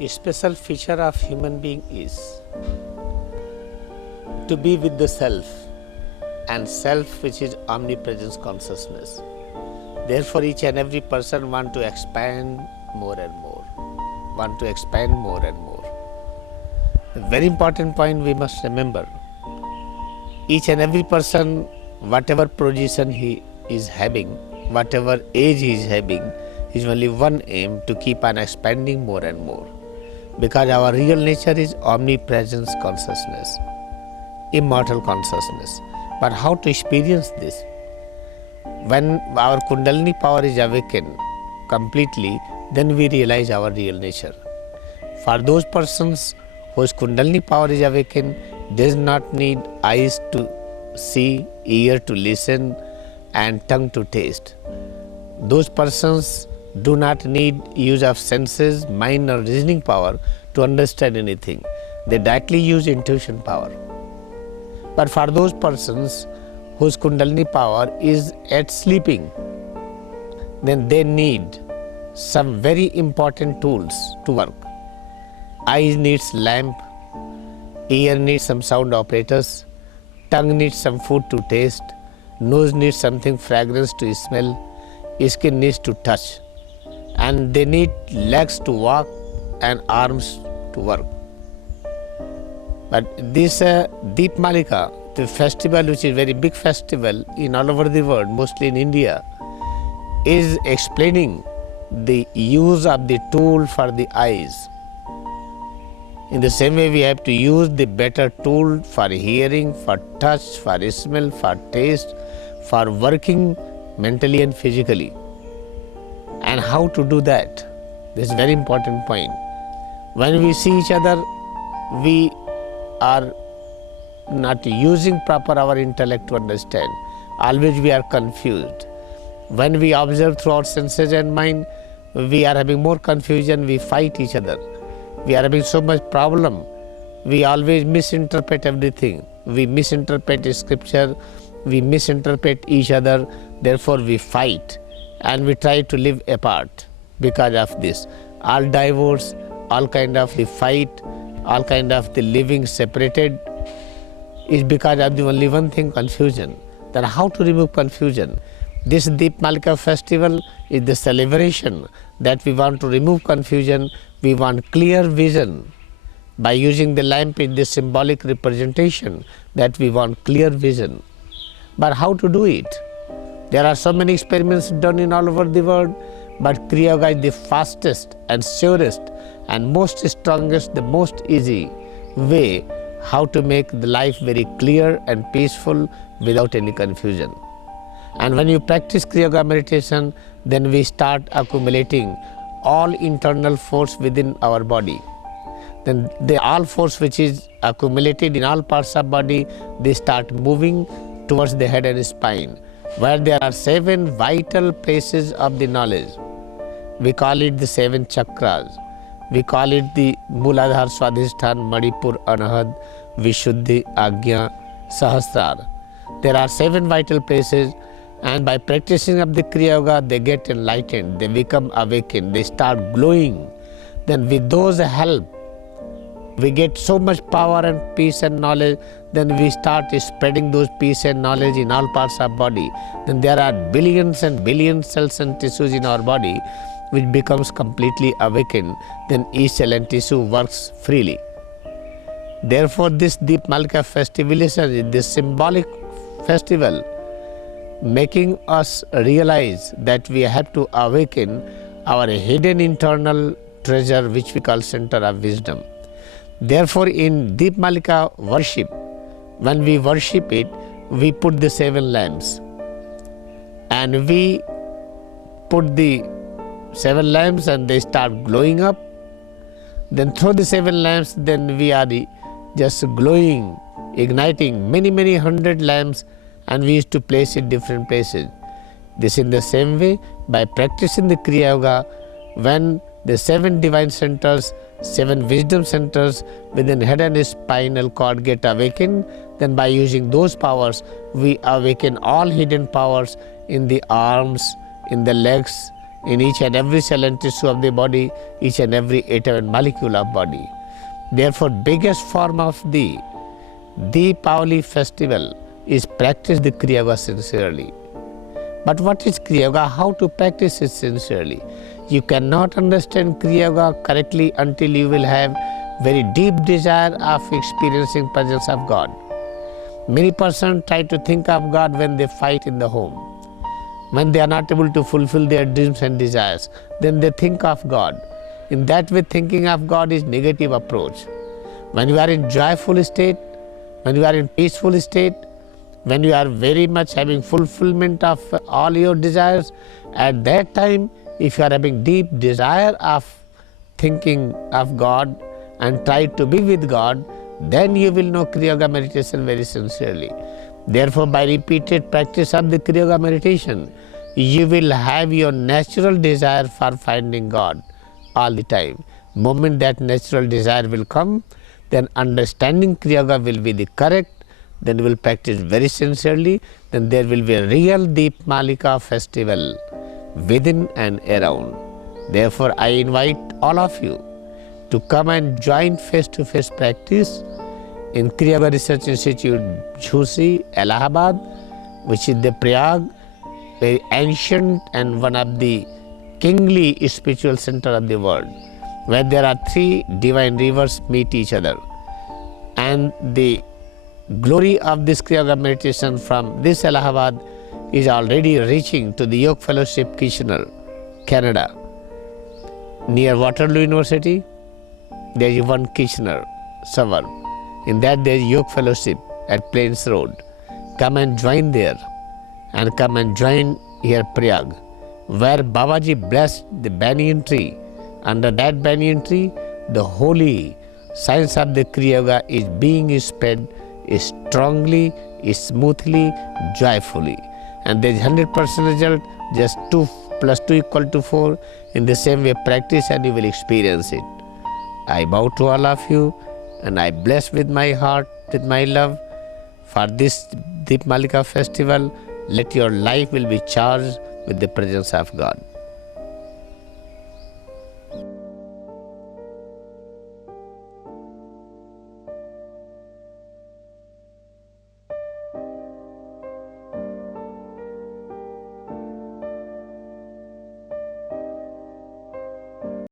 A special feature of human being is to be with the self, and self which is omnipresence consciousness. Therefore each and every person want to expand more and more, want to expand more and more. A very important point we must remember, each and every person, whatever position he is having, whatever age he is having, is only one aim, to keep on expanding more and more. Because our real nature is omnipresence consciousness, immortal consciousness. But how to experience this? When our Kundalini power is awakened completely, then we realize our real nature. For those persons whose Kundalini power is awakened, does not need eyes to see, ear to listen, and tongue to taste. Those persons do not need use of senses, mind or reasoning power to understand anything. They directly use intuition power. But for those persons whose Kundalini power is at sleeping, then they need some very important tools to work. Eyes needs lamp, ear needs some sound operators, tongue needs some food to taste, nose needs something fragrance to smell, skin needs to touch, and they need legs to walk and arms to work. But this Deepavali, the festival which is very big festival in all over the world, mostly in India, is explaining the use of the tool for the eyes. In the same way we have to use the better tool for hearing, for touch, for smell, for taste, for working mentally and physically. And how to do that? This is a very important point. When we see each other, we are not using proper our intellect to understand. Always we are confused. When we observe through our senses and mind, we are having more confusion, we fight each other. We are having so much problem. We always misinterpret everything. We misinterpret scripture, we misinterpret each other, therefore we fight and we try to live apart because of this. All divorce, all kind of the fight, all kind of the living separated is because of the only one thing, confusion. Then how to remove confusion? This Deepavali festival is the celebration that we want to remove confusion, we want clear vision. By using the lamp in this symbolic representation that we want clear vision. But how to do it? There are so many experiments done in all over the world, but Kriyayoga is the fastest and surest and most strongest, the most easy way how to make the life very clear and peaceful without any confusion. And when you practice Kriyayoga meditation, then we start accumulating all internal force within our body. Then the all force which is accumulated in all parts of body, they start moving towards the head and spine, where there are 7 vital places of the knowledge. We call it the 7 chakras. We call it the Mooladhara, Swadhisthana, Manipur, Anahad, Vishuddhi, Agnya, Sahasrara. There are 7 vital places, and by practicing of the Kriyayoga, they get enlightened, they become awakened, they start glowing. Then with those help, we get so much power and peace and knowledge, then we start spreading those peace and knowledge in all parts of body. Then there are billions and billions cells and tissues in our body which becomes completely awakened, then each cell and tissue works freely. Therefore this Deepavali festival is the symbolic festival, making us realize that we have to awaken our hidden internal treasure which we call center of wisdom. Therefore in Deepavali worship, when we worship it, we put the 7 lamps. And we put the 7 lamps and they start glowing up. Then through the 7 lamps, then we are just glowing, igniting many 100 lamps, and we used to place it different places. This in the same way, by practicing the Kriyayoga, when the 7 divine centers, 7 wisdom centers within head and spinal cord get awakened, then by using those powers, we awaken all hidden powers in the arms, in the legs, in each and every cell and tissue of the body, each and every atom and molecule of body. Therefore, biggest form of the Deepavali festival is practice the Kriyayoga sincerely. But what is Kriyayoga? How to practice it sincerely? You cannot understand Kriyayoga correctly until you will have very deep desire of experiencing presence of God. Many persons try to think of God when they fight in the home. When they are not able to fulfill their dreams and desires, then they think of God. In that way, thinking of God is negative approach. When you are in joyful state, when you are in peaceful state, when you are very much having fulfillment of all your desires, at that time, if you are having deep desire of thinking of God and try to be with God, then you will know Kriyayoga meditation very sincerely. Therefore, by repeated practice of the Kriyayoga meditation, you will have your natural desire for finding God all the time. Moment that natural desire will come, then understanding Kriyayoga will be the correct, then you will practice very sincerely, then there will be a real Deepavali festival within and around. Therefore, I invite all of you to come and join face-to-face practice in Kriyayoga Research Institute, Jhusi, Allahabad, which is the Prayag, very ancient and one of the kingly spiritual center of the world, where there are three divine rivers meet each other. And the glory of this Kriyayoga meditation from this Allahabad is already reaching to the Yoga Fellowship, Kitchener, Canada. Near Waterloo University, there is one Kitchener suburb. In that there is Yoga Fellowship at Plains Road. Come and join there, and come and join here Prayag, where Babaji blessed the banyan tree. Under that banyan tree, the holy science of the Kriyayoga is being spread strongly, smoothly, joyfully. And there is 100% result, just 2 plus 2 equal to 4. In the same way, practice and you will experience it. I bow to all of you and I bless with my heart, with my love for this Deepavali festival. Let your life will be charged with the presence of God.